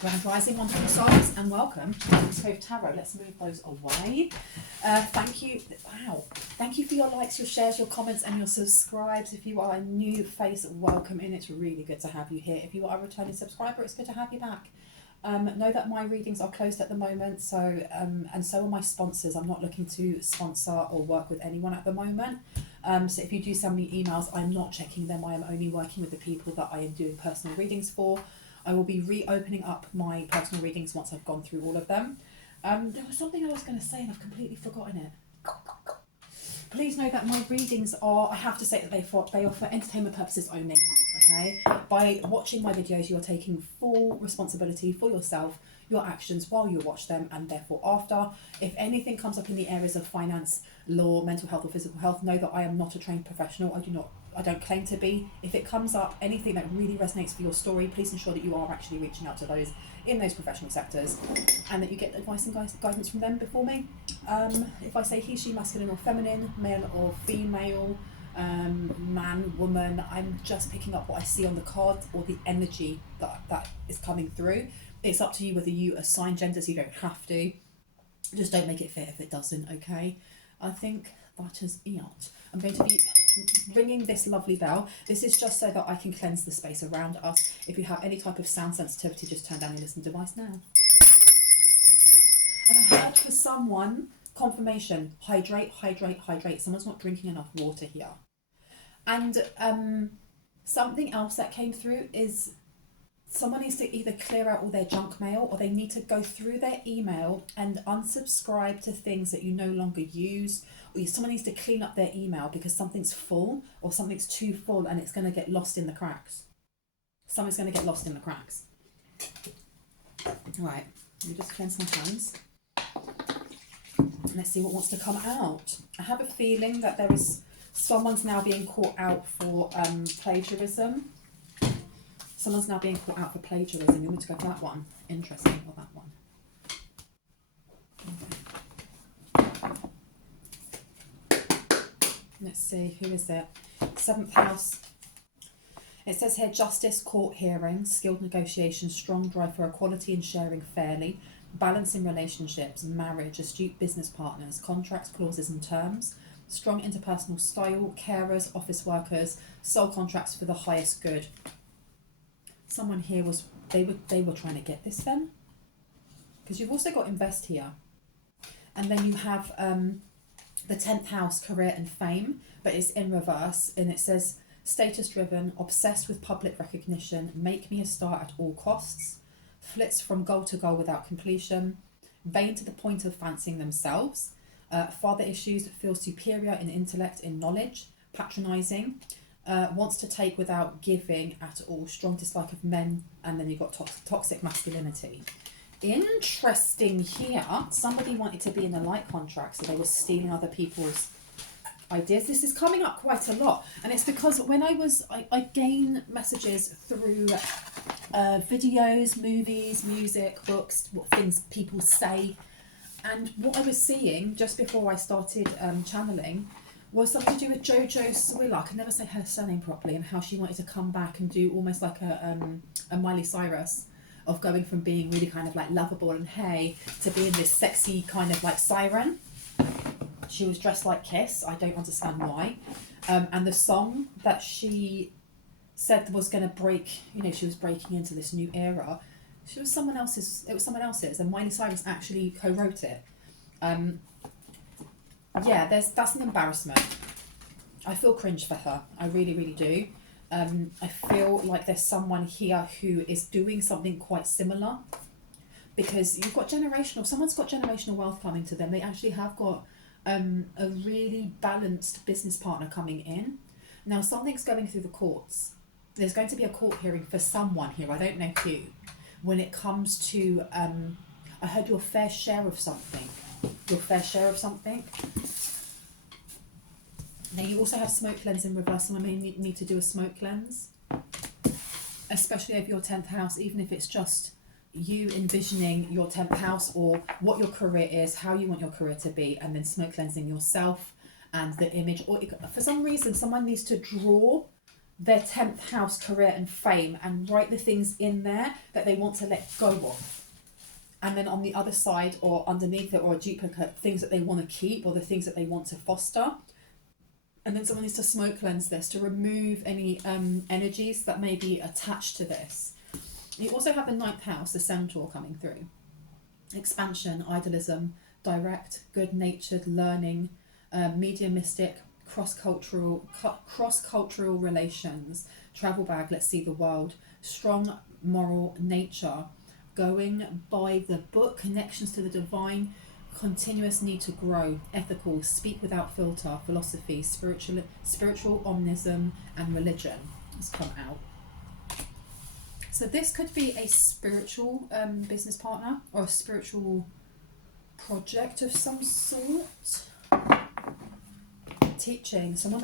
Grand Rising, wonderful souls, and welcome to the Cove Tarot. Let's move those away. Thank you. Wow. Thank you for your likes, your shares, your comments, and your subscribes. If you are a new face, welcome in. It's really good to have you here. If you are a returning subscriber, it's good to have you back. Know that my readings are closed at the moment, so and so are my sponsors. I'm not looking to sponsor or work with anyone at the moment. So if you do send me emails, I'm not checking them. I am only working with the people that I am doing personal readings for. I will be reopening up my personal readings once I've gone through all of them. There was something I was going to say and I've completely forgotten it. Please know that my readings are, I have to say that they are for entertainment purposes only, okay? By watching my videos, you're taking full responsibility for yourself, your actions while you watch them, and therefore after. If anything comes up in the areas of finance, law, mental health or physical health, know that I am not a trained professional. I don't claim to be. If it comes up, anything that really resonates for your story, please ensure that you are actually reaching out to those in those professional sectors and that you get advice and guidance from them before me. If I say he, she, masculine or feminine, male or female, man, woman, I'm just picking up what I see on the card or the energy that is coming through. It's up to you whether you assign genders. You don't have to. Just don't make it fit if it doesn't, okay? I think that is it. I'm going to be ringing this lovely bell. This is just so that I can cleanse the space around us. If you have any type of sound sensitivity, just turn down your listening device now. And I heard for someone, confirmation, hydrate, hydrate, hydrate. Someone's not drinking enough water here. And something else that came through is someone needs to either clear out all their junk mail or they need to go through their email and unsubscribe to things that you no longer use. Or someone needs to clean up their email because something's full or something's too full and it's going to get lost in the cracks. Something's going to get lost in the cracks. Right, let me just cleanse my hands. Let's see what wants to come out. I have a feeling that there is someone's now being caught out for plagiarism. Someone's now being caught out for plagiarism. You want to go for that one? Interesting. Or that one? Okay. Let's see. Who is it? 7th house. It says here, justice, court hearings, skilled negotiation, strong drive for equality and sharing fairly, balance in relationships, marriage, astute business partners, contracts, clauses and terms, strong interpersonal style, carers, office workers, sole contracts for the highest good. Someone here was, they were trying to get this then, because you've also got invest here, and then you have the 10th house, career and fame, but it's in reverse, and it says status driven, obsessed with public recognition, make me a star at all costs, flits from goal to goal without completion, vain to the point of fancying themselves, father issues, feel superior in intellect, in knowledge, patronizing, wants to take without giving at all, strong dislike of men, and then you've got toxic masculinity. Interesting here. Somebody wanted to be in a light contract, so they were stealing other people's ideas. This is coming up quite a lot, and it's because when I gain messages through videos, movies, music, books, what things people say, and what I was seeing just before I started channeling was something to do with Jojo Siwa. I can never say her surname properly, and how she wanted to come back and do almost like a Miley Cyrus, of going from being really kind of like lovable and hey to being this sexy kind of like siren. She was dressed like Kiss. I don't understand why. And the song that she said was going to break, she was breaking into this new era. It was someone else's, and Miley Cyrus actually co-wrote it. Yeah, that's an embarrassment. I feel cringe for her. I really, really do. I feel like there's someone here who is doing something quite similar, because someone's got generational wealth coming to them. They actually have got a really balanced business partner coming in. Now something's going through the courts. There's going to be a court hearing for someone here. I don't know who. When it comes to, I heard your fair share of something. Your fair share of something. Now you also have smoke cleanse in reverse, so I may need to do a smoke cleanse, especially over your 10th house, even if it's just you envisioning your 10th house or what your career is, how you want your career to be, and then smoke cleansing yourself and the image. Or for some reason, someone needs to draw their 10th house, career and fame, and write the things in there that they want to let go of. And then on the other side or underneath it, or a duplicate, things that they want to keep or the things that they want to foster. And then someone needs to smoke cleanse this to remove any energies that may be attached to this. You also have the 9th house, the centaur, coming through. Expansion, idealism, direct, good-natured, learning, mediumistic, cross-cultural relations, travel bag, let's see the world, strong moral nature, going by the book, connections to the divine, continuous need to grow, ethical, speak without filter, philosophy, spiritual omnism, and religion has come out. So this could be a spiritual business partner or a spiritual project of some sort. Teaching. Someone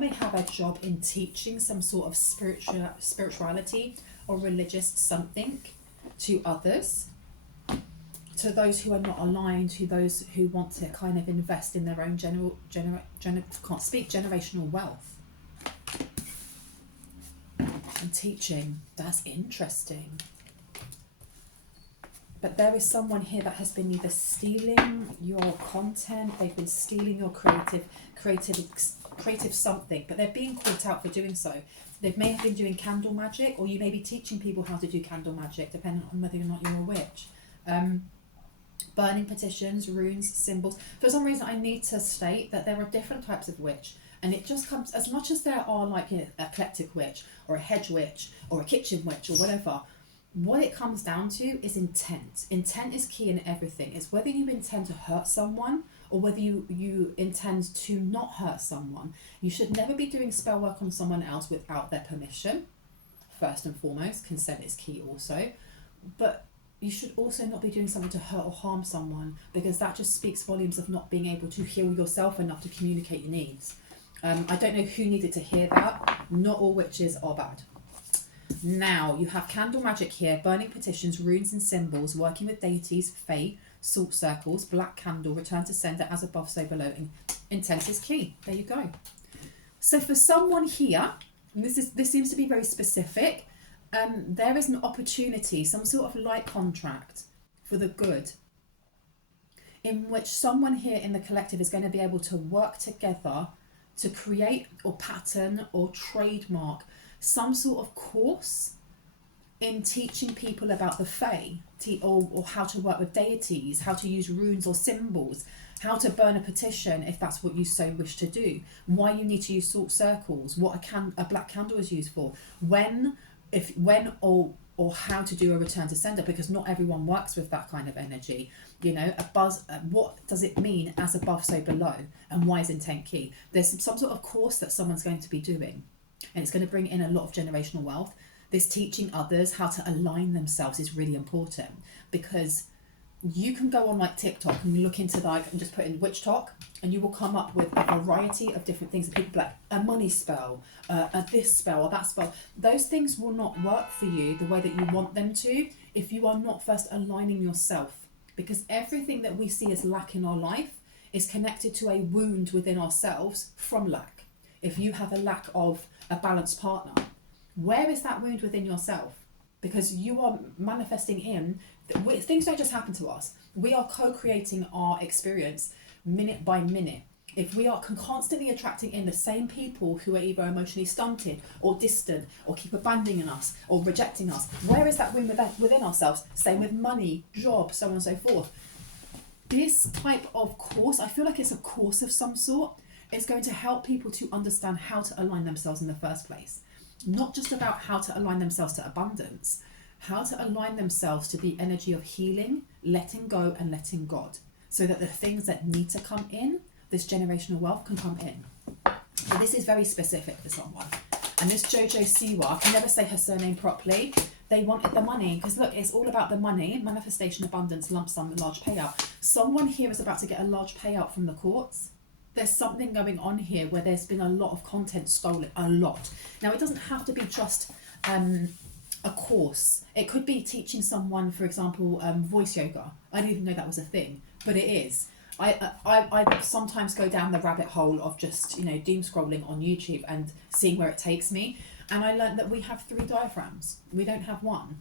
may have a job in teaching some sort of spirituality or religious something to others, to those who are not aligned, to those who want to kind of invest in their own generational wealth. And teaching, that's interesting. But there is someone here that has been either stealing your content, they've been stealing your creative something, but they're being caught out for doing so. They may have been doing candle magic, or you may be teaching people how to do candle magic, depending on whether or not you're a witch. Burning petitions, runes, symbols. For some reason, I need to state that there are different types of witch. And it just comes, as much as there are like an eclectic witch, or a hedge witch, or a kitchen witch, or whatever, what it comes down to is intent. Intent is key in everything. It's whether you intend to hurt someone, or whether you intend to not hurt someone. You should never be doing spell work on someone else without their permission. First and foremost, consent is key also. But you should also not be doing something to hurt or harm someone, because that just speaks volumes of not being able to heal yourself enough to communicate your needs. I don't know who needed to hear that. Not all witches are bad. Now, you have candle magic here, burning petitions, runes and symbols, working with deities, fate, salt circles, black candle, return to sender, as above, so below. Intent is key. There you go. So for someone here, and this seems to be very specific, there is an opportunity, some sort of light contract for the good, in which someone here in the collective is going to be able to work together to create or pattern or trademark some sort of course in teaching people about the Fae, or how to work with deities, how to use runes or symbols, how to burn a petition if that's what you so wish to do, why you need to use salt circles, what a black candle is used for, when or how to do a return to sender, because not everyone works with that kind of energy. You know, a buzz, what does it mean as above, so below, and why is intent key? There's some sort of course that someone's going to be doing, and it's going to bring in a lot of generational wealth. This teaching others how to align themselves is really important, because you can go on like TikTok and look into and just put in witch talk, and you will come up with a variety of different things. People like a money spell, a this spell or that spell. Those things will not work for you the way that you want them to if you are not first aligning yourself, because everything that we see as lack in our life is connected to a wound within ourselves from lack. If you have a lack of a balanced partner, where is that wound within yourself? Because you are manifesting in, things don't just happen to us. We are co-creating our experience minute by minute. If we are constantly attracting in the same people who are either emotionally stunted or distant or keep abandoning us or rejecting us, where is that wound within ourselves? Same with money, job, so on and so forth. This type of course, I feel like it's a course of some sort. It's going to help people to understand how to align themselves in the first place. Not just about how to align themselves to abundance, how to align themselves to the energy of healing, letting go and letting God, so that the things that need to come in, this generational wealth, can come in. So this is very specific for someone. And this Jojo Siwa, I can never say her surname properly, they wanted the money, because look, it's all about the money, manifestation, abundance, lump sum, and large payout. Someone here is about to get a large payout from the courts. There's something going on here where there's been a lot of content stolen, a lot. Now, it doesn't have to be just a course. It could be teaching someone, for example, voice yoga. I didn't even know that was a thing, but it is. I sometimes go down the rabbit hole of just, you know, doom scrolling on YouTube and seeing where it takes me. And I learned that we have 3 diaphragms. We don't have one.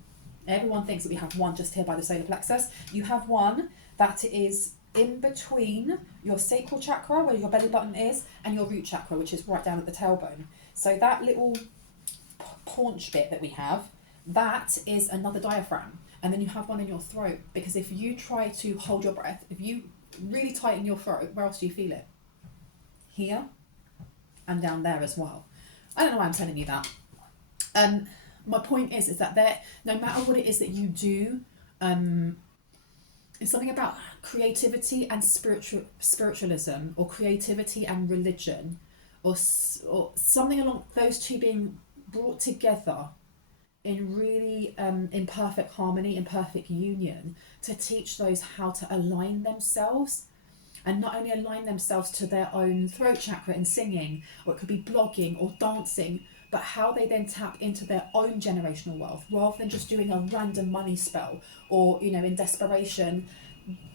Everyone thinks that we have one just here by the solar plexus. You have one that is in between your sacral chakra, where your belly button is, and your root chakra, which is right down at the tailbone. So that little paunch bit that we have, that is another diaphragm. And then you have one in your throat, because if you try to hold your breath, if you really tighten your throat, where else do you feel it? Here and down there as well. I don't know why I'm telling you that. My point is that there, no matter what it is that you do, it's something about creativity and spiritualism, or creativity and religion, or something along those two being brought together in really in perfect harmony, in perfect union, to teach those how to align themselves, and not only align themselves to their own throat chakra in singing, or it could be blogging or dancing, but how they then tap into their own generational wealth, rather than just doing a random money spell, or, you know, in desperation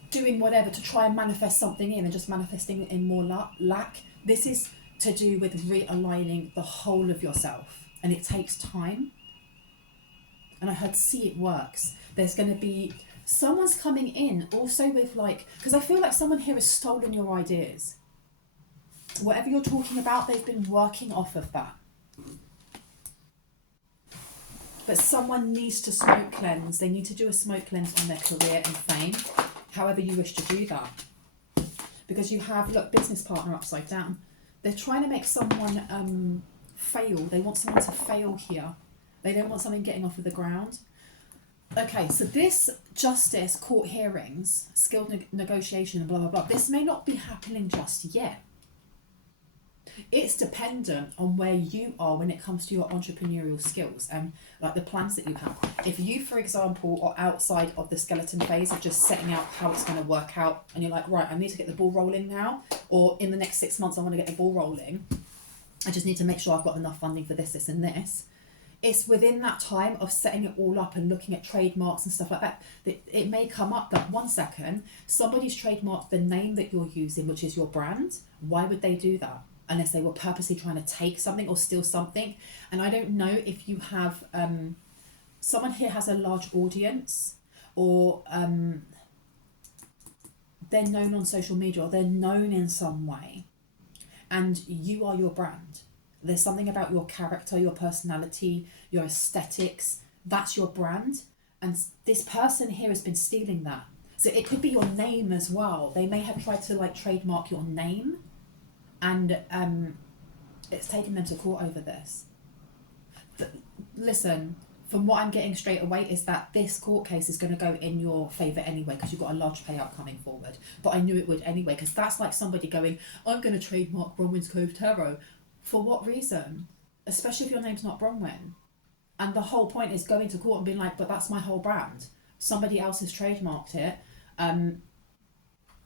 doing whatever to try and manifest something in, and just manifesting in more lack. This is to do with realigning the whole of yourself, and it takes time. And I heard, see, it works. There's going to be, someone's coming in also with, like, because I feel like someone here has stolen your ideas. Whatever you're talking about, they've been working off of that. But someone needs to smoke cleanse. They need to do a smoke cleanse on their career and fame, however you wish to do that. Because you have, look, business partner upside down. They're trying to make someone fail. They want someone to fail here. They don't want something getting off of the ground. Okay, so this justice, court hearings, skilled negotiation, and blah, blah, blah, this may not be happening just yet. It's dependent on where you are when it comes to your entrepreneurial skills and, like, the plans that you have. If you, for example, are outside of the skeleton phase of just setting out how it's going to work out, and you're like, right, I need to get the ball rolling now, or in the next 6 months I want to get the ball rolling, I just need to make sure I've got enough funding for this, this and this. It's within that time of setting it all up and looking at trademarks and stuff like that, that it may come up that, 1 second, somebody's trademarked the name that you're using, which is your brand. Why would they do that? Unless they were purposely trying to take something or steal something. And I don't know if you have, someone here has a large audience, or they're known on social media, or they're known in some way, and you are your brand. There's something about your character, your personality, your aesthetics, that's your brand. And this person here has been stealing that. So it could be your name as well. They may have tried to, like, trademark your name, and it's taken them to court over this. Listen, from what I'm getting straight away is that this court case is going to go in your favour anyway, because you've got a large payout coming forward. But I knew it would anyway, because that's like somebody going, I'm going to trademark Bronwen's Cove Tarot. For what reason? Especially if your name's not Bronwen. And the whole point is going to court and being like, but that's my whole brand. Somebody else has trademarked it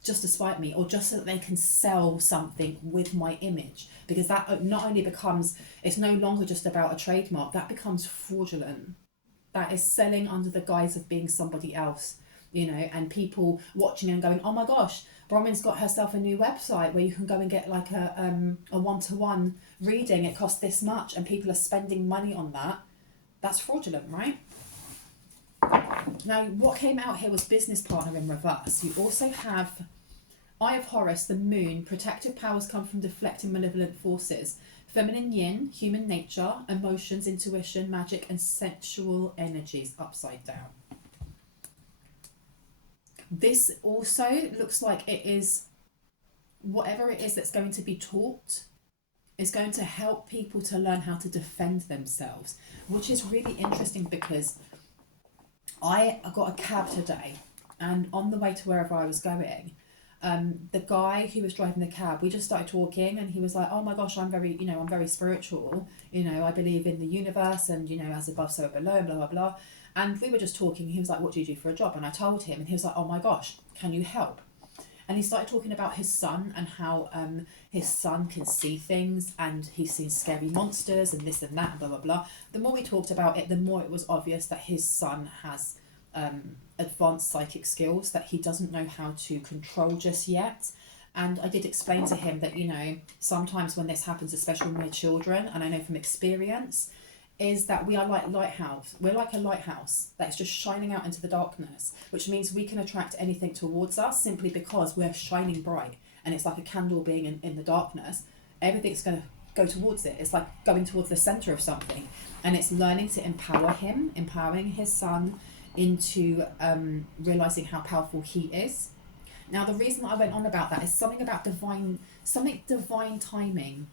just to spite me, or just so that they can sell something with my image. Because that not only becomes, it's no longer just about a trademark, that becomes fraudulent. That is selling under the guise of being somebody else, you know, and people watching and going, oh my gosh, Bronwen's got herself a new website where you can go and get like a one-to-one reading. It costs this much, and people are spending money on that. That's fraudulent, right? Now, what came out here was business partner in reverse. You also have Eye of Horus, the moon. Protective powers come from deflecting malevolent forces. Feminine yin, human nature, emotions, intuition, magic, and sensual energies upside down. This also looks like it is, whatever it is that's going to be taught is going to help people to learn how to defend themselves, which is really interesting, because I got a cab today, and on the way to wherever I was going, the guy who was driving the cab, we just started talking, and he was like, oh my gosh, I'm very spiritual, I believe in the universe, and as above so below, blah blah blah. And we were just talking. He was like, what do you do for a job? And I told him, and he was like, oh my gosh, can you help? And he started talking about his son, and how his son can see things, and he's seen scary monsters and this and that and blah blah blah. The more we talked about it, the more it was obvious that his son has advanced psychic skills that he doesn't know how to control just yet. And I did explain to him that, you know, sometimes when this happens, especially when we're children, and I know from experience, is that we are like lighthouse. We're like a lighthouse that's just shining out into the darkness, which means we can attract anything towards us simply because we're shining bright. And it's like a candle being in the darkness. Everything's going to go towards it. It's like going towards the center of something. And it's learning to empower him, empowering his son into realizing how powerful he is. Now, the reason that I went on about that is something about divine timing.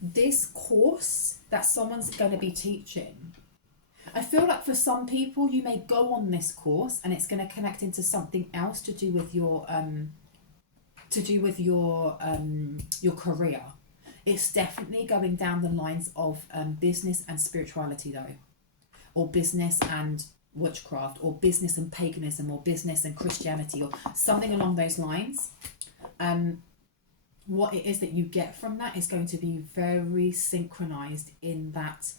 This course that someone's going to be teaching, I feel like for some people, you may go on this course and it's going to connect into something else to do with your career. It's definitely going down the lines of business and spirituality though, or business and witchcraft, or business and paganism, or business and Christianity, or something along those lines. What it is that you get from that is going to be very synchronized in that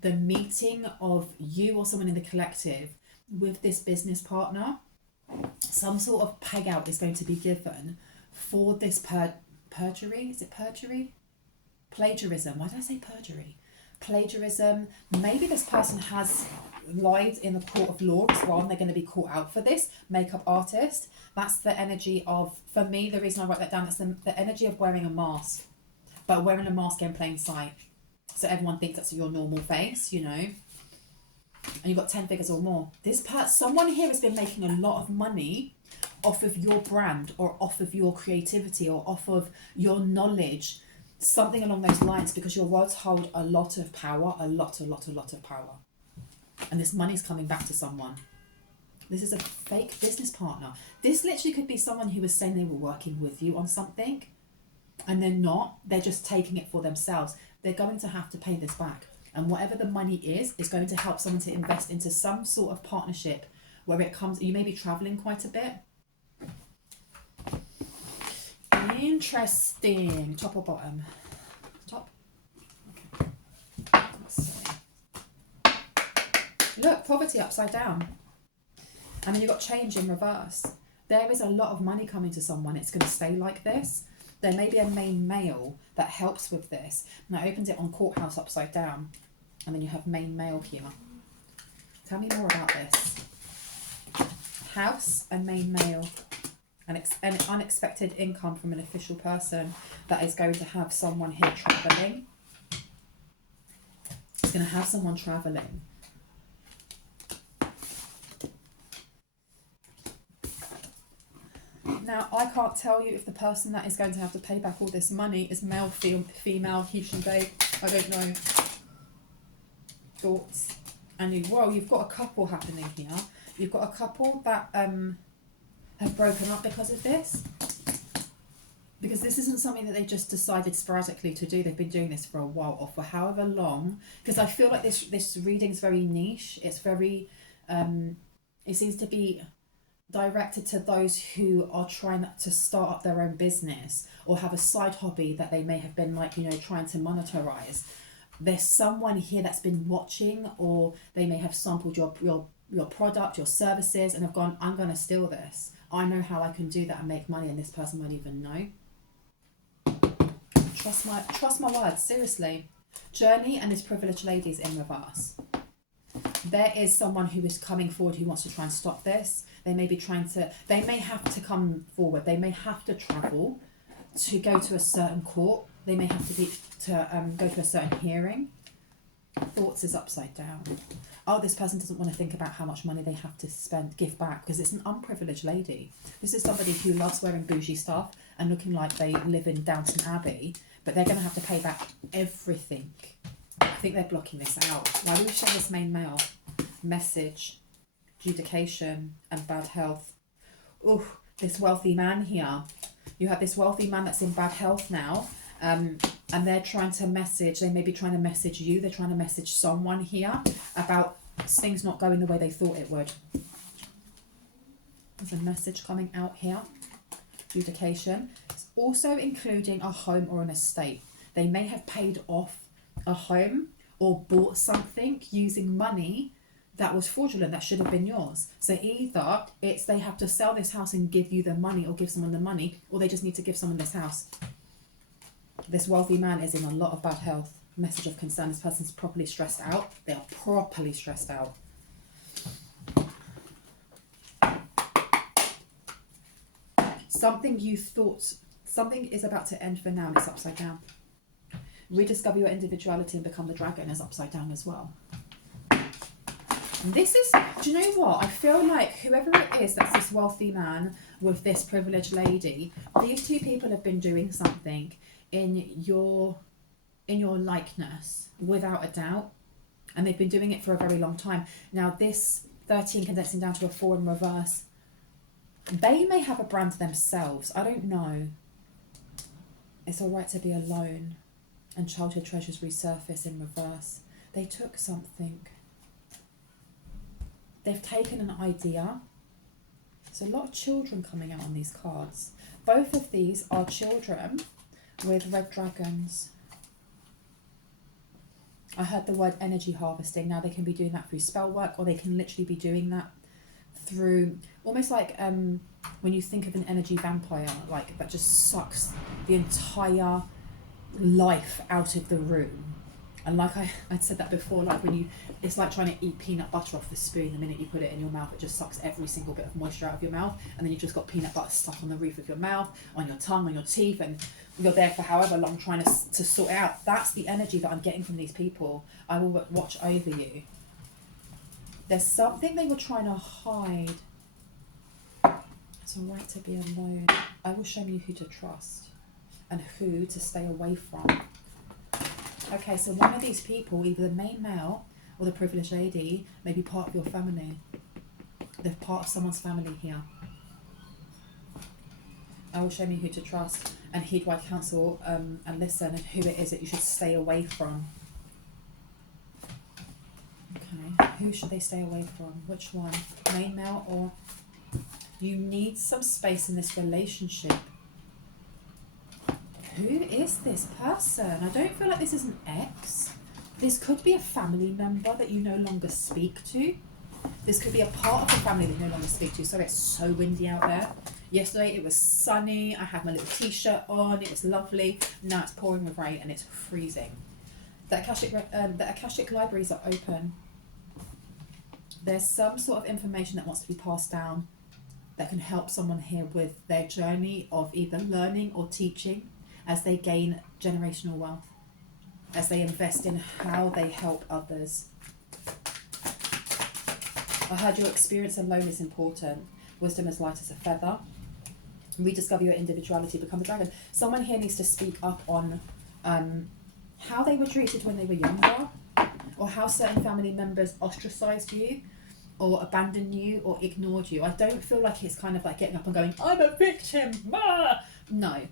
the meeting of you or someone in the collective with this business partner, some sort of payout is going to be given for this perjury. Is it perjury? Plagiarism. Why did I say perjury? Plagiarism. Maybe this person has lied in the court of law as well, and they're going to be caught out for this. Makeup artist. That's the energy of, for me, the reason I wrote that down, that's the energy of wearing a mask. But wearing a mask in plain sight. So everyone thinks that's your normal face, you know. And you've got 10 figures or more. Someone here has been making a lot of money off of your brand, or off of your creativity, or off of your knowledge. Something along those lines, because your words hold a lot of power, a lot of power. And this money's coming back to someone. This is a fake business partner. This literally could be someone who was saying they were working with you on something, and they're not. They're just taking it for themselves. They're going to have to pay this back. And whatever the money is going to help someone to invest into some sort of partnership where it comes, you may be traveling quite a bit. Interesting. Top or bottom? Top. Okay. Let's see. Look, poverty upside down. And then you've got change in reverse. There is a lot of money coming to someone. It's going to stay like this. There may be a main male that helps with this. And I opened it on courthouse upside down. And then you have main male here. Tell me more about this. House and main male. An unexpected income from an official person that is going to have someone here travelling. It's going to have someone travelling. Now, I can't tell you if the person that is going to have to pay back all this money is male, female, he, she, they. I don't know. Thoughts? And you've got a couple happening here. You've got a couple that have broken up because of this. Because this isn't something that they just decided sporadically to do. They've been doing this for a while, or for however long. Because I feel like this reading is very niche. It's very, it seems to be directed to those who are trying to start up their own business, or have a side hobby that they may have been trying to monetize. There's someone here that's been watching, or they may have sampled your product, your services, and have gone, I'm going to steal this. I know how I can do that and make money, and this person won't even know. Trust my words, seriously. Journey and this privileged lady is in reverse. There is someone who is coming forward who wants to try and stop this. They may have to come forward. They may have to travel to go to a certain court. They may have to go to a certain hearing. Thoughts is upside down. Oh, this person doesn't want to think about how much money they have to give back, because it's an unprivileged lady. This is somebody who loves wearing bougie stuff and looking like they live in Downton Abbey, but they're going to have to pay back everything. I think they're blocking this out. Why do we show this main male? Message, adjudication, and bad health. Oh, this wealthy man here. You have this wealthy man that's in bad health now. And they're trying to message, they may be trying to message you, they're trying to message someone here about things not going the way they thought it would. There's a message coming out here. Adjudication. It's also including a home or an estate. They may have paid off a home or bought something using money that was fraudulent, that should have been yours. So either it's they have to sell this house and give you the money, or give someone the money, or they just need to give someone this house. This wealthy man is in a lot of bad health. Message of concern. This person's properly stressed out. They are properly stressed out. Something you thought, something is about to end for now and it's upside down. Rediscover your individuality and become the dragon is upside down as well. This is, do you know what? I feel like whoever it is that's this wealthy man with this privileged lady, these two people have been doing something in your likeness, without a doubt. And they've been doing it for a very long time. Now this 13 condensing down to a 4 in reverse, they may have a brand themselves. I don't know. It's all right to be alone. And childhood treasures resurface in reverse. They took something. They've taken an idea. There's a lot of children coming out on these cards. Both of these are children with red dragons. I heard the word energy harvesting. Now they can be doing that through spell work, or they can literally be doing that through almost like when you think of an energy vampire, like that just sucks the entire life out of the room. And like I'd said that before, like when you, it's like trying to eat peanut butter off the spoon. The minute you put it in your mouth, it just sucks every single bit of moisture out of your mouth, and then you've just got peanut butter stuck on the roof of your mouth, on your tongue, on your teeth, and you're there for however long trying to sort it out. That's the energy that I'm getting from these people. I will watch over you. There's something they were trying to hide. It's alright to be alone. I will show you who to trust and who to stay away from. Okay, so one of these people, either the main male or the privileged lady, may be part of your family. They're part of someone's family here. I will show you who to trust and heed wise counsel and listen, and who it is that you should stay away from. Okay, who should they stay away from? Which one? Main male, or you need some space in this relationship. Who is this person? I don't feel like this is an ex. This could be a family member that you no longer speak to. This could be a part of the family that you no longer speak to. Sorry, it's so windy out there. Yesterday it was sunny. I had my little t-shirt on. It was lovely. Now it's pouring with rain and it's freezing. The Akashic libraries are open. There's some sort of information that wants to be passed down that can help someone here with their journey of either learning or teaching, as they gain generational wealth, as they invest in how they help others. I heard your experience alone is important. Wisdom is light as a feather. Rediscover your individuality, become a dragon. Someone here needs to speak up on how they were treated when they were younger, or how certain family members ostracized you, or abandoned you, or ignored you. I don't feel like it's kind of like getting up and going, I'm a victim. Ah! No.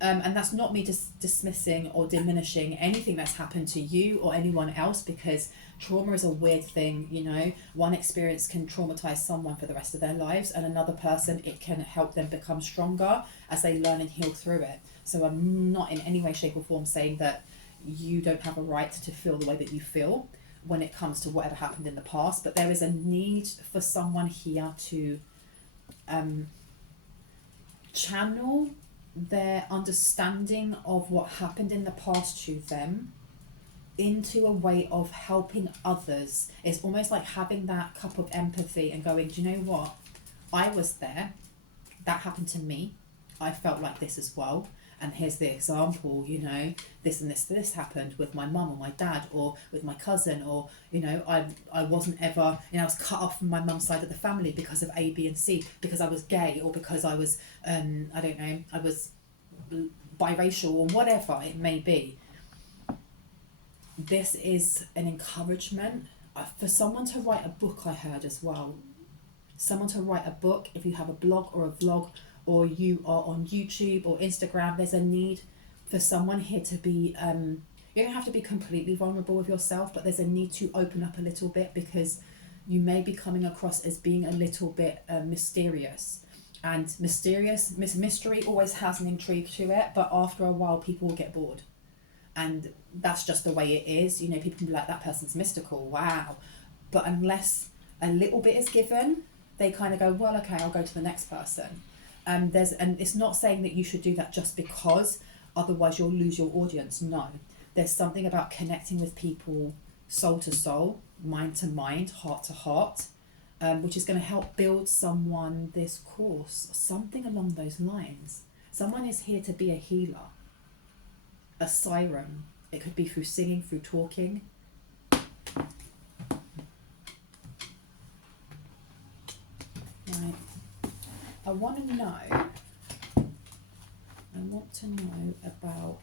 And that's not me just dismissing or diminishing anything that's happened to you or anyone else, because trauma is a weird thing, you know. One experience can traumatize someone for the rest of their lives, and another person, it can help them become stronger as they learn and heal through it. So I'm not in any way, shape or form saying that you don't have a right to feel the way that you feel when it comes to whatever happened in the past, but there is a need for someone here to channel their understanding of what happened in the past to them into a way of helping others. It's almost like having that cup of empathy and going, do you know what? I was there. That happened to me. I felt like this as well. And here's the example, you know, this and this happened with my mum or my dad or with my cousin, or, you know, I wasn't ever, you know, I was cut off from my mum's side of the family because of A, B and C, because I was gay, or because I was, I don't know, I was biracial, or whatever it may be. This is an encouragement for someone to write a book, I heard as well. Someone to write a book, if you have a blog or a vlog, or you are on YouTube or Instagram, there's a need for someone here to be, you don't have to be completely vulnerable with yourself, but there's a need to open up a little bit, because you may be coming across as being a little bit mysterious. And mystery always has an intrigue to it, but after a while people will get bored. And that's just the way it is. You know, people can be like, that person's mystical, wow. But unless a little bit is given, they kind of go, well, okay, I'll go to the next person. And it's not saying that you should do that just because otherwise you'll lose your audience. No, there's something about connecting with people soul to soul, mind to mind, heart to heart, which is going to help build someone this course, something along those lines. Someone is here to be a healer, a siren. It could be through singing, through talking. Right. I want to know about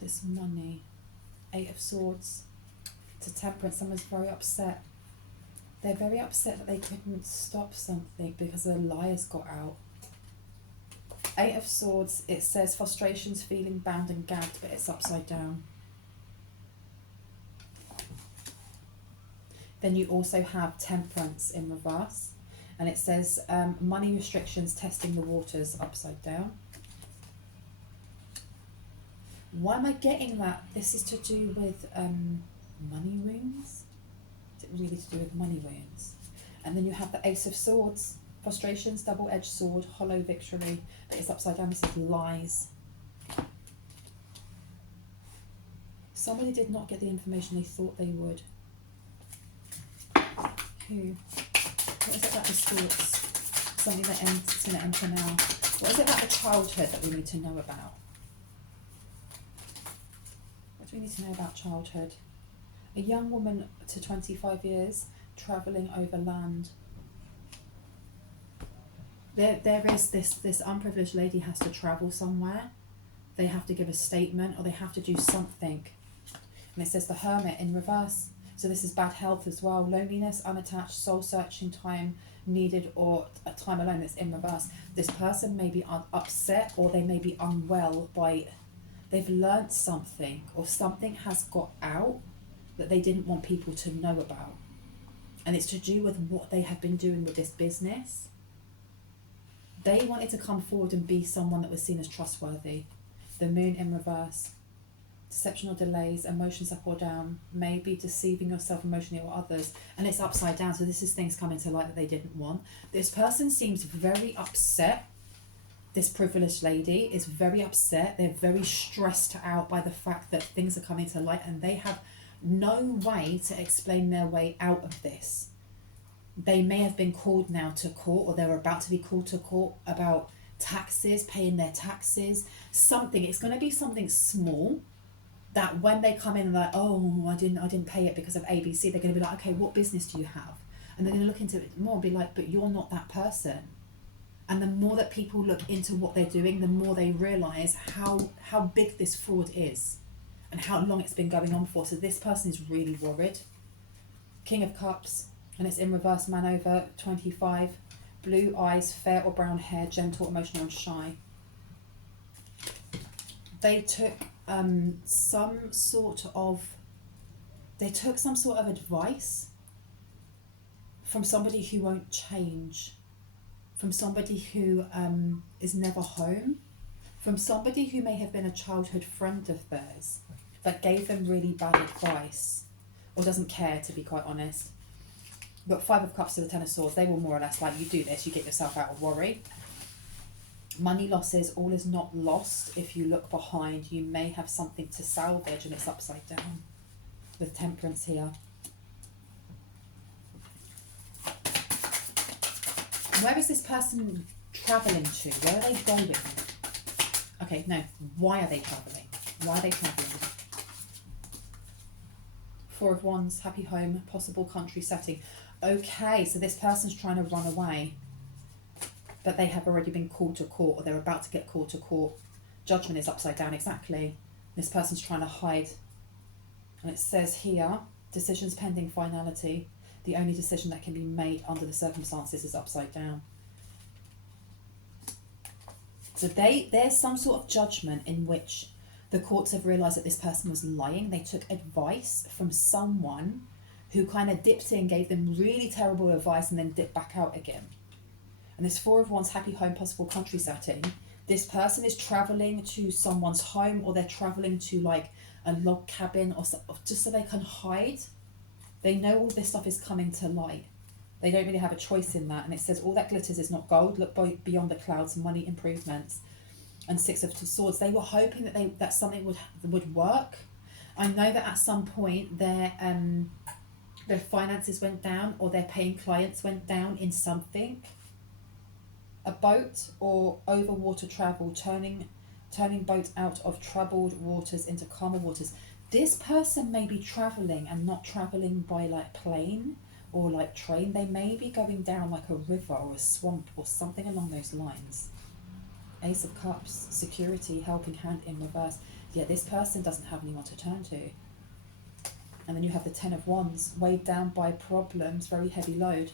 this money. 8 of Swords to Temperance. Someone's very upset. They're very upset that they couldn't stop something because the liars got out. 8 of Swords, it says frustrations, feeling bound and gagged, but it's upside down. Then you also have Temperance in reverse, and it says money restrictions, testing the waters, upside down. Why am I getting that? This is to do with money wounds? Is it really to do with money wounds? And then you have the Ace of Swords, frustrations, double-edged sword, hollow victory, but it's upside down. This is lies. Somebody did not get the information they thought they would. Who? What is it about the Swords? Something that it's going to enter now. What is it about the childhood that we need to know about? What do we need to know about childhood? A young woman to 25 years, travelling overland. There is this unprivileged lady has to travel somewhere. They have to give a statement or they have to do something. And it says the Hermit in reverse. So this is bad health as well. Loneliness, unattached, soul-searching, time needed, or a time alone. That's in reverse. This person may be upset or they may be unwell by... They've learnt something or something has got out that they didn't want people to know about. And it's to do with what they have been doing with this business. They wanted to come forward and be someone that was seen as trustworthy. The Moon in reverse. Deception or delays, emotions up or down, maybe deceiving yourself emotionally or others, and it's upside down. So this is things coming to light that they didn't want. This person seems very upset. This privileged lady is very upset. They're very stressed out by the fact that things are coming to light and they have no way to explain their way out of this. They may have been called now to court, or they're about to be called to court about taxes, paying their taxes, something. It's going to be something small that when they come in and like, oh, I didn't pay it because of ABC, they're going to be like, okay, what business do you have? And they're going to look into it more and be like, but you're not that person. And the more that people look into what they're doing, the more they realise how big this fraud is and how long it's been going on for. So this person is really worried. King of Cups, and it's in reverse, man over 25, blue eyes, fair or brown hair, gentle, emotional and shy. They took some sort of advice from somebody who won't change, from somebody who is never home, from somebody who may have been a childhood friend of theirs that gave them really bad advice or doesn't care, to be quite honest. But 5 of Cups to the 10 of Swords, they were more or less like, you do this, you get yourself out of worry. Money losses, all is not lost. If you look behind, you may have something to salvage, and it's upside down with Temperance here. Where is this person travelling to? Where are they going? Okay, no. Why are they travelling? Why are they travelling? 4 of Wands, happy home, possible country setting. Okay, so this person's trying to run away, but they have already been called to court, or they're about to get called to court. Judgment is upside down, exactly. This person's trying to hide. And it says here, decisions pending finality. The only decision that can be made under the circumstances is upside down. So there's some sort of judgment in which the courts have realised that this person was lying. They took advice from someone who kind of dipped in, gave them really terrible advice and then dipped back out again. And this 4 of Wands, happy home, possible country setting. This person is travelling to someone's home, or they're travelling to like a log cabin, or just so they can hide. They know all this stuff is coming to light. They don't really have a choice in that. And it says, all that glitters is not gold. Look beyond the clouds, money improvements. And Six of Swords. They were hoping that something would work. I know that at some point their finances went down, or their paying clients went down in something. A boat or over water travel, turning boats out of troubled waters into calmer waters. This person may be travelling and not travelling by like plane or like train. They may be going down like a river or a swamp or something along those lines. Ace of Cups, security, helping hand in reverse. Yeah, this person doesn't have anyone to turn to. And then you have the Ten of Wands, weighed down by problems, very heavy load.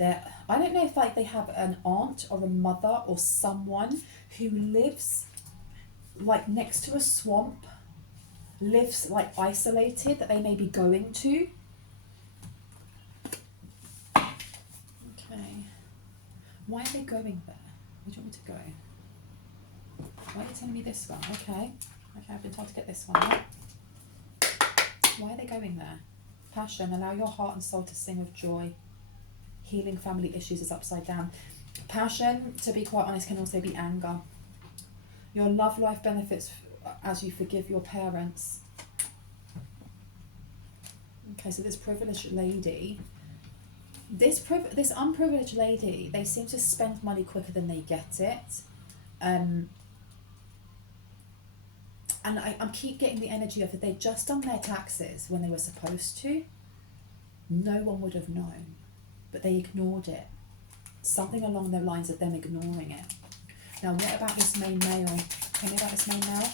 I don't know if like they have an aunt or a mother or someone who lives like next to a swamp, lives like isolated, that they may be going to. Okay. Why are they going there? Where do you want me to go? Why are you telling me this one? Okay, I've been told to get this one out. Why are they going there? Passion, allow your heart and soul to sing with joy. Healing family issues is upside down. Passion, to be quite honest, can also be anger. Your love life benefits as you forgive your parents. Okay, so this privileged lady, this unprivileged lady, they seem to spend money quicker than they get it. And I keep getting the energy of it. They've just done their taxes when they were supposed to. No one would have known, but they ignored it. Something along the lines of them ignoring it. Now, what about this main male? Tell me about this main male.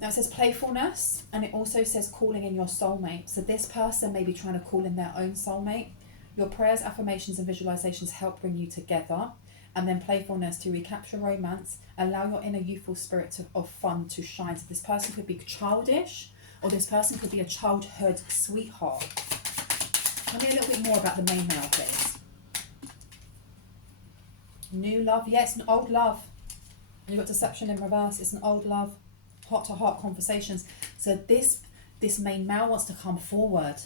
Now, it says playfulness, and it also says calling in your soulmate. So this person may be trying to call in their own soulmate. Your prayers, affirmations, and visualizations help bring you together. And then playfulness, to recapture romance, allow your inner youthful spirit of fun to shine. So this person could be childish, or this person could be a childhood sweetheart. Tell me a little bit more about the main male, please. New love, yes, an old love. You've got deception in reverse, it's an old love. Heart-to-heart conversations. So this main male wants to come forward.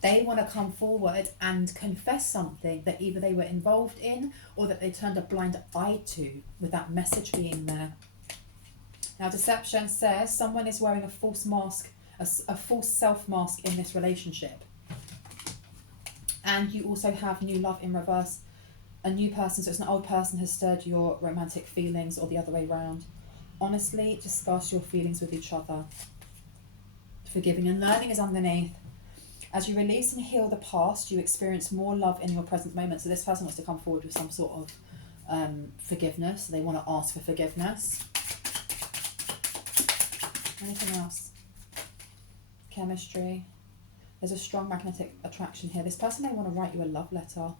They want to come forward and confess something that either they were involved in or that they turned a blind eye to, with that message being there. Now, deception says someone is wearing a false mask, a false self-mask in this relationship. And you also have new love in reverse. A new person, so it's an old person, has stirred your romantic feelings, or the other way around. Honestly, discuss your feelings with each other. Forgiving and learning is underneath. As you release and heal the past, you experience more love in your present moment. So this person wants to come forward with some sort of forgiveness. They want to ask for forgiveness. Anything else? Chemistry. There's a strong magnetic attraction here. This person may want to write you a love letter.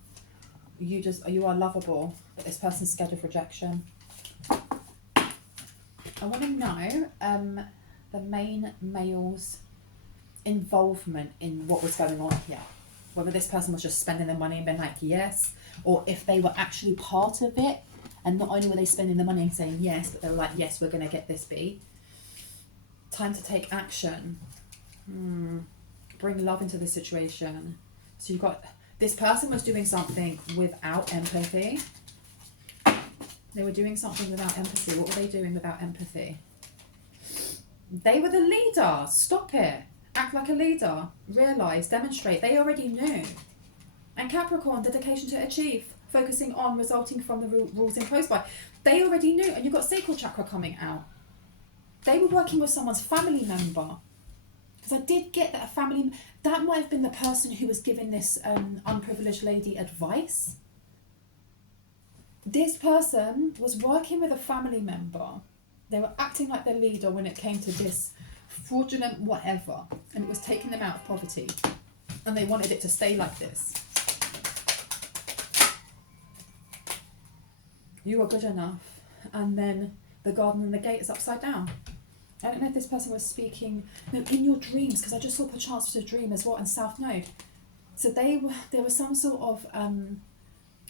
You are lovable, but this person's scared of rejection. I want to know the main male's involvement in what was going on here. Whether this person was just spending their money and being like, yes, or if they were actually part of it, and not only were they spending the money and saying yes, but they were like, yes, we're going to get this B. Time to take action. Bring love into this situation. So you've got, this person was doing something without empathy. They were doing something without empathy. What were they doing without empathy? They were the leader. Stop it. Act like a leader. Realise. Demonstrate. They already knew. And Capricorn, dedication to achieve. Focusing on resulting from the rules imposed by. They already knew. And you've got sacral chakra coming out. They were working with someone's family member. Because I did get that that might have been the person who was giving this unprivileged lady advice. This person was working with a family member. They were acting like their leader when it came to this fraudulent whatever, and it was taking them out of poverty, and they wanted it to stay like this. You are good enough, and then the garden and the gate is upside down. I don't know if this person was speaking in your dreams, because I just saw perchance to dream as well, and South Node. So there was some sort of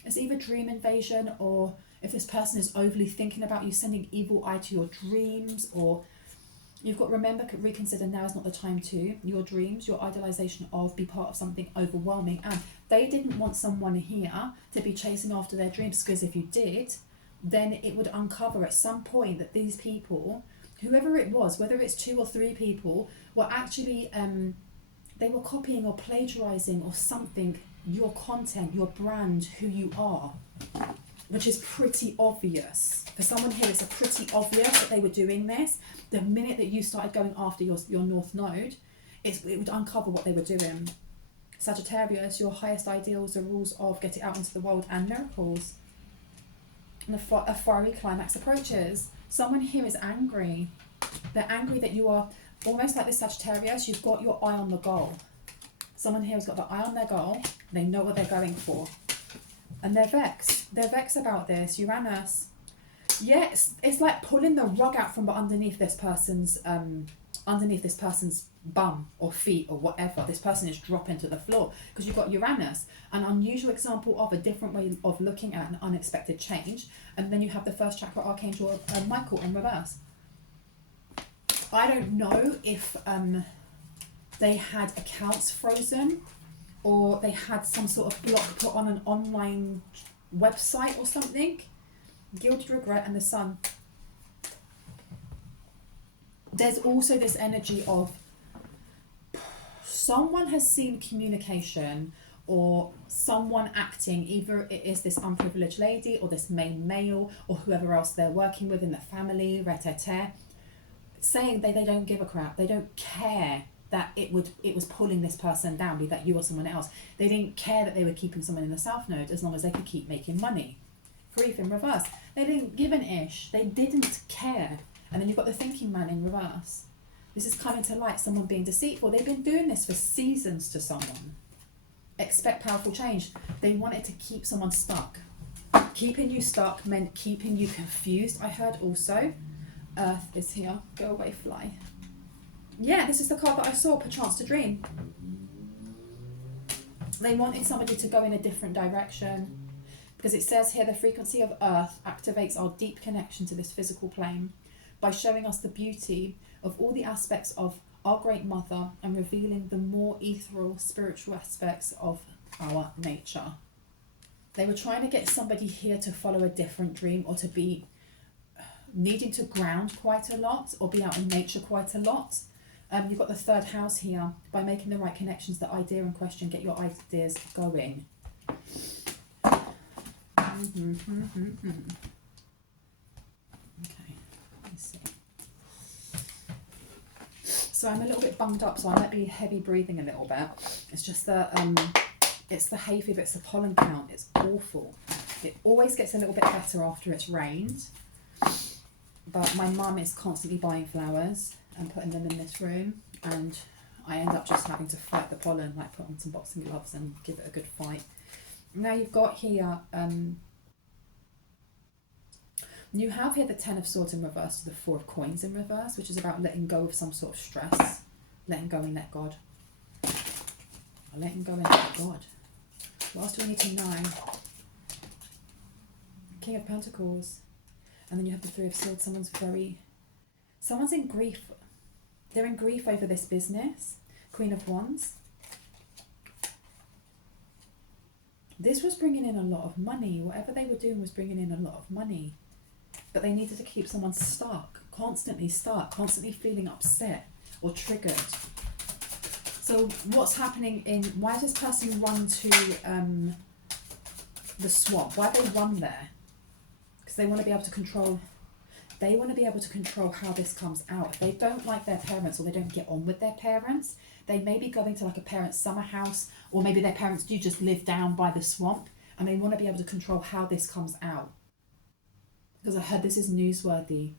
it's either dream invasion, or if this person is overly thinking about you, sending evil eye to your dreams, or You've got to remember, reconsider, now is not the time to. Your dreams, your idealization of, be part of something overwhelming. And they didn't want someone here to be chasing after their dreams, because if you did, then it would uncover at some point that these people, whoever it was, whether it's 2 or 3 people, were actually, they were copying or plagiarizing or something, your content, your brand, who you are, which is pretty obvious. For someone here, it's pretty obvious that they were doing this. The minute that you started going after your North Node, it would uncover what they were doing. Sagittarius, your highest ideals, the rules of getting out into the world and miracles. And a fiery climax approaches. Someone here is angry. They're angry that you are, almost like this Sagittarius, you've got your eye on the goal. Someone here has got the eye on their goal. They know what they're going for. And they're vexed. They're vexed about this. Uranus. Yes, it's like pulling the rug out from underneath this person's bum or feet or whatever. This person is dropping to the floor because you've got Uranus, an unusual example of a different way of looking at an unexpected change. And then you have the first chakra archangel, Michael, in reverse. I don't know if they had accounts frozen, or they had some sort of block put on an online website or something. Guilty, regret, and the Sun. There's also this energy of someone has seen communication, or someone acting, either it is this unprivileged lady or this main male or whoever else they're working with in the family, saying they don't give a crap. They don't care that it was pulling this person down, be that you or someone else. They didn't care that they were keeping someone in the South Node as long as they could keep making money. Grief in reverse. They didn't give an ish. They didn't care. And then you've got the thinking man in reverse. This is coming to light, someone being deceitful. They've been doing this for seasons to someone. Expect powerful change. They wanted to keep someone stuck. Keeping you stuck meant keeping you confused. I heard also. Earth is here. Go away, fly. Yeah, this is the card that I saw, perchance to dream. They wanted somebody to go in a different direction. Because it says here, the frequency of Earth activates our deep connection to this physical plane by showing us the beauty of all the aspects of our Great Mother and revealing the more ethereal, spiritual aspects of our nature. They were trying to get somebody here to follow a different dream, or to be needing to ground quite a lot, or be out in nature quite a lot. You've got the 3rd house here. By making the right connections, the idea in question, get your ideas going. Okay, let's see. So I'm a little bit bunged up, so I might be heavy breathing a little bit. It's just that it's the hay fever, it's the pollen count, it's awful. It always gets a little bit better after it's rained. But my mum is constantly buying flowers and putting them in this room, and I end up just having to fight the pollen, like put on some boxing gloves and give it a good fight. Now you've got here, you have here the 10 of Swords in reverse to the 4 of Coins in reverse, which is about letting go of some sort of stress, letting go and let God. Letting go and let God. What else do we need to know? King of Pentacles. And then you have the 3 of Swords. Someone's in grief. They're in grief over this business. Queen of Wands. This was bringing in a lot of money. Whatever they were doing was bringing in a lot of money. But they needed to keep someone stuck, constantly feeling upset or triggered. So what's happening why does this person run to the swamp? Why do they run there? Because they want to be able to control how this comes out. If they don't like their parents, or they don't get on with their parents, they may be going to like a parent's summer house, or maybe their parents do just live down by the swamp, and they want to be able to control how this comes out. Because I heard this is newsworthy.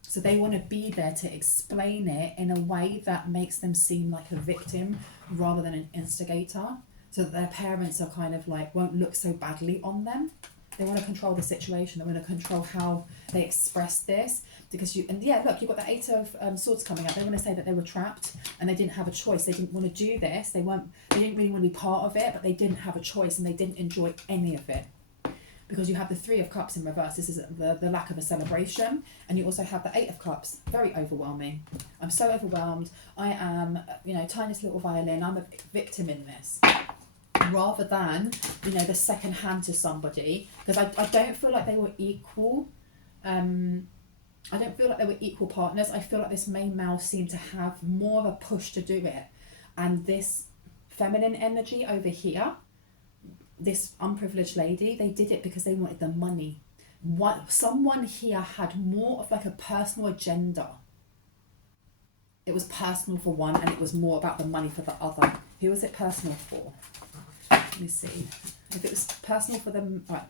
So they want to be there to explain it in a way that makes them seem like a victim rather than an instigator, so that their parents are kind of like, won't look so badly on them. They want to control the situation. They want to control how they express this. Because you've got the 8 of Swords coming up. They want to say that they were trapped and they didn't have a choice. They didn't want to do this. They didn't really want to be part of it, but they didn't have a choice and they didn't enjoy any of it. because you have the Three of Cups in reverse. This is the lack of a celebration. And you also have the Eight of Cups. Very overwhelming. I'm so overwhelmed. I am, you know, tiniest little violin. I'm a victim in this. Rather than, you know, the second hand to somebody. Because I don't feel like they were equal. I don't feel like they were equal partners. I feel like this main male seemed to have more of a push to do it. And this feminine energy over here, this unprivileged lady, they did it because they wanted the money. Someone here had more of like a personal agenda. It was personal for one, and it was more about the money for the other. Who was it personal for? Let me see. If it was personal for them, right.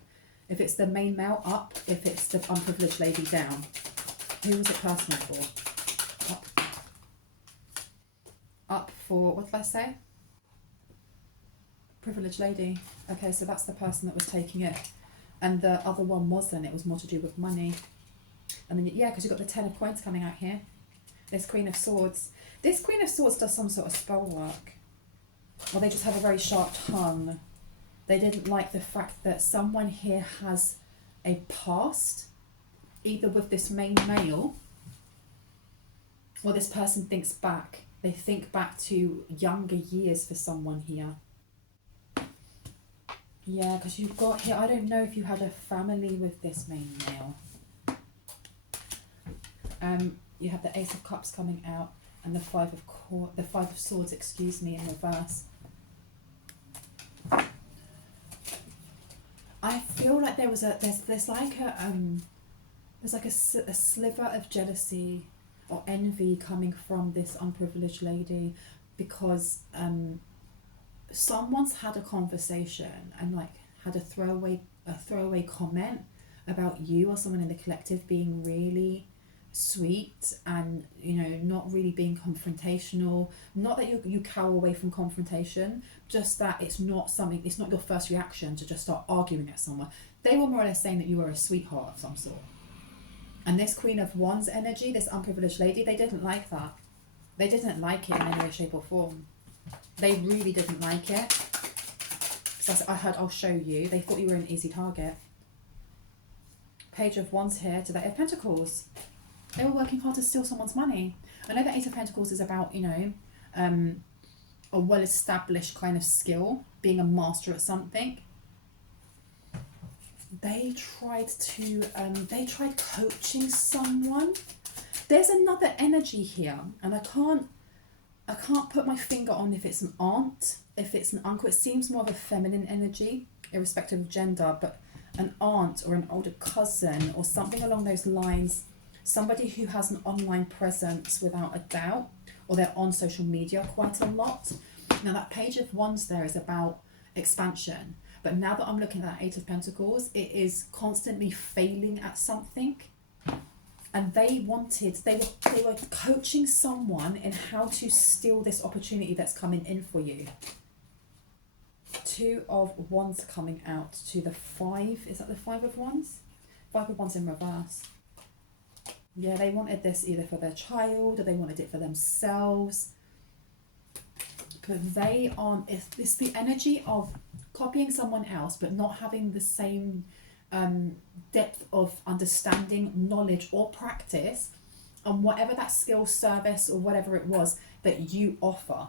If it's the main male, up. If it's the unprivileged lady, down. Who was it personal for? Up. Up for, what did I say? Privileged lady. Okay, so that's the person that was taking it. And the other one wasn't. It was more to do with money. And then, yeah, because you've got the 10 of coins coming out here. This Queen of Swords. This Queen of Swords does some sort of spell work. Or they just have a very sharp tongue. They didn't like the fact that someone here has a past, either with this main male, or this person thinks back. They think back to younger years for someone here. Yeah, because you've got here, I don't know if you had a family with this main male. You have the Ace of Cups coming out and the Five of Swords, excuse me, in reverse. I feel like there's like a sliver of jealousy or envy coming from this unprivileged lady, because someone's had a conversation and like had a throwaway comment about you or someone in the collective being really sweet and, you know, not really being confrontational. Not that you cower away from confrontation, just that it's not your first reaction to just start arguing at someone. They were more or less saying that you were a sweetheart of some sort. And this Queen of Wands energy, this unprivileged lady, they didn't like that. They didn't like it in any way, shape or form. They really didn't like it. So I heard, I'll show you. They thought you were an easy target. Page of Wands here to the Eight of Pentacles. They were working hard to steal someone's money. I know the Eight of Pentacles is about, you know, a well-established kind of skill, being a master at something. They tried coaching someone. There's another energy here, and I can't put my finger on if it's an aunt, if it's an uncle. It seems more of a feminine energy, irrespective of gender, but an aunt or an older cousin or something along those lines. Somebody who has an online presence without a doubt, or they're on social media quite a lot. Now that Page of Wands there is about expansion, but now that I'm looking at that Eight of Pentacles, it is constantly failing at something. And they were coaching someone in how to steal this opportunity that's coming in for you. Two of Wands coming out to the Five. Is that the Five of Wands? Five of Wands in reverse. Yeah, they wanted this either for their child or they wanted it for themselves. But they aren't, it's the energy of copying someone else but not having the same depth of understanding, knowledge or practice on whatever that skill, service or whatever it was that you offer.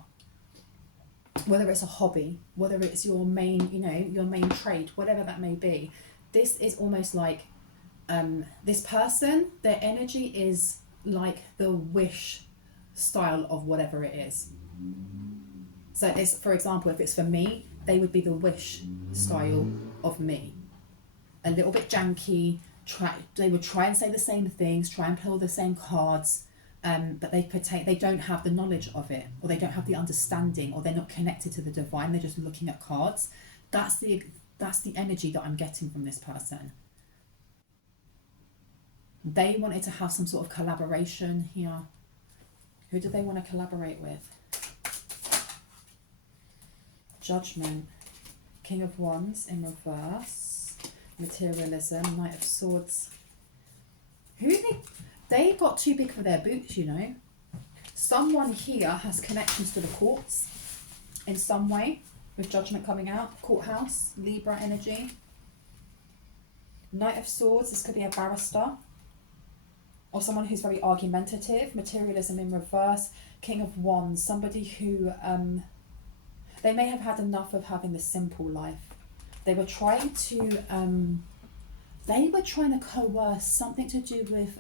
Whether it's a hobby, whether it's your main, you know, your main trade, whatever that may be. This is almost like this person, their energy is like the Wish style of whatever it is. So it's, for example, if it's for me, they would be the Wish style of me. A little bit janky, they would try and say the same things, try and play all the same cards, but they don't have the knowledge of it, or they don't have the understanding, or they're not connected to the divine, they're just looking at cards. That's the energy that I'm getting from this person. They wanted to have some sort of collaboration here. Who do they want to collaborate with? Judgment. King of Wands in reverse. Materialism. Knight of Swords. They got too big for their boots, you know. Someone here has connections to the courts in some way, with Judgment coming out. Courthouse. Libra energy. Knight of Swords, this could be a barrister or someone who's very argumentative. Materialism in reverse. King of Wands, somebody who, they may have had enough of having the simple life. They were trying to coerce something to do with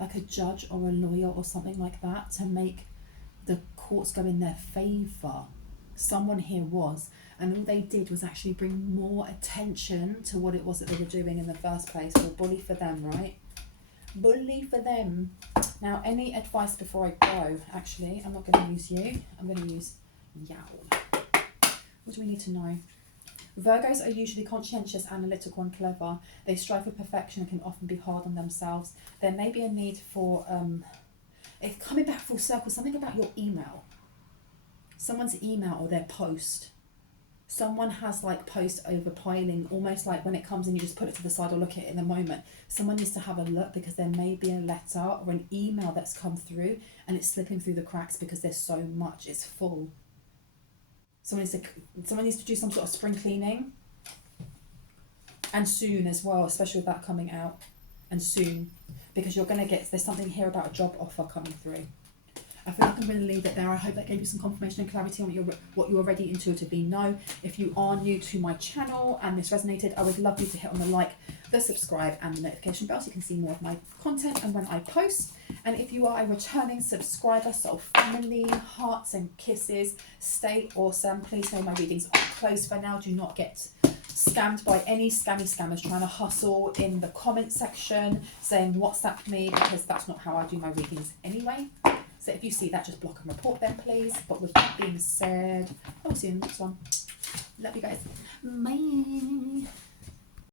like a judge or a lawyer or something like that to make the courts go in their favour. Someone here was, and all they did was actually bring more attention to what it was that they were doing in the first place. Well, bully for them, right? Bully for them. Now, any advice before I go? Actually, I'm not going to use you. I'm going to use Yowl. What do we need to know? Virgos are usually conscientious, analytical and clever. They strive for perfection and can often be hard on themselves. There may be a need for, it's coming back full circle, something about your email. Someone's email or their post. Someone has like post overpiling, almost like when it comes in you just put it to the side or look at it in the moment. Someone needs to have a look because there may be a letter or an email that's come through and it's slipping through the cracks because there's so much, it's full. Someone needs to do some sort of spring cleaning, and soon as well, especially with that coming out, and soon, because you're going to get, there's something here about a job offer coming through. I feel like I'm going to leave it there. I hope that gave you some confirmation and clarity on what you already intuitively know. If you are new to my channel and this resonated, I would love you to hit on the like, the subscribe and the notification bell so you can see more of my content and when I post. And if you are a returning subscriber, soul family, hearts and kisses, stay awesome. Please know my readings are closed for now. Do not get scammed by any scammers trying to hustle in the comment section saying WhatsApp me, because that's not how I do my readings anyway. So if you see that, just block and report them, please. But with that being said, I'll see you in the next one. Love you guys. Bye.